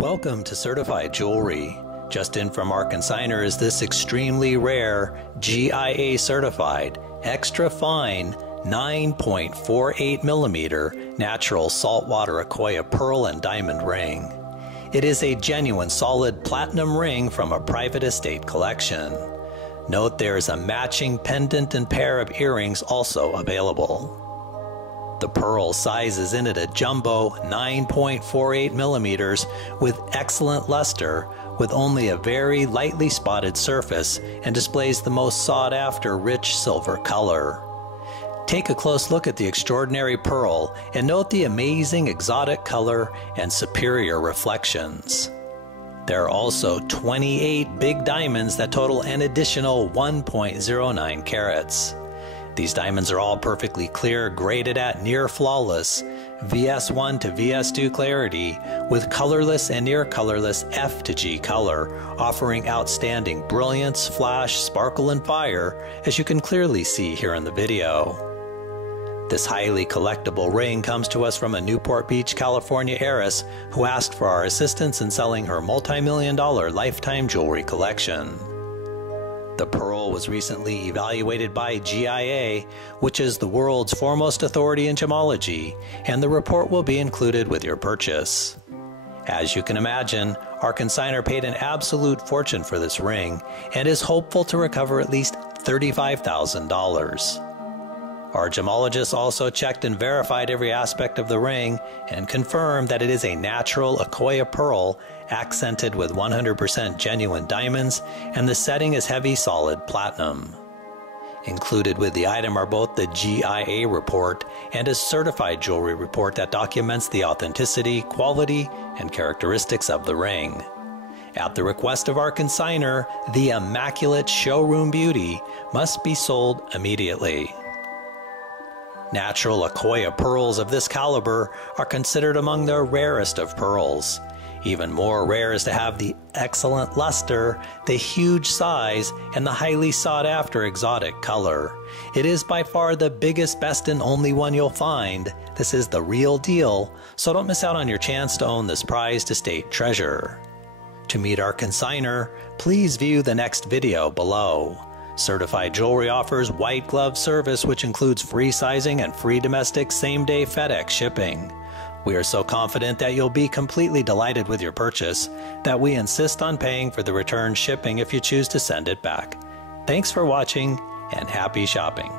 Welcome to Certified Jewelry. Just in from our consignor is this extremely rare GIA certified, extra fine 9.48 millimeter natural saltwater Akoya pearl and diamond ring. It is a genuine solid platinum ring from a private estate collection. Note there is a matching pendant and pair of earrings also available. The pearl size is in at a jumbo 9.48 millimeters with excellent luster, with only a very lightly spotted surface, and displays the most sought after rich silver color. Take a close look at the extraordinary pearl and note the amazing exotic color and superior reflections. There are also 28 big diamonds that total an additional 1.09 carats. These diamonds are all perfectly clear, graded at near flawless VS1 to VS2 clarity, with colorless and near colorless F to G color, offering outstanding brilliance, flash, sparkle, and fire, as you can clearly see here in the video. This highly collectible ring comes to us from a Newport Beach, California heiress who asked for our assistance in selling her multi-million-dollar lifetime jewelry collection. The pearl was recently evaluated by GIA, which is the world's foremost authority in gemology, and the report will be included with your purchase. As you can imagine, our consignor paid an absolute fortune for this ring and is hopeful to recover at least $35,000. Our gemologist also checked and verified every aspect of the ring and confirmed that it is a natural Akoya pearl accented with 100% genuine diamonds, and the setting is heavy solid platinum. Included with the item are both the GIA report and a certified jewelry report that documents the authenticity, quality, and characteristics of the ring. At the request of our consignor, the immaculate showroom beauty must be sold immediately. Natural Akoya pearls of this caliber are considered among the rarest of pearls. Even more rare is to have the excellent luster, the huge size, and the highly sought after exotic color. It is by far the biggest, best, and only one you'll find. This is the real deal, so don't miss out on your chance to own this prized estate treasure. To meet our consignor, please view the next video below. Certified Jewelry offers white glove service, which includes free sizing and free domestic same-day FedEx shipping. We are so confident that you'll be completely delighted with your purchase that we insist on paying for the return shipping if you choose to send it back. Thanks for watching and happy shopping.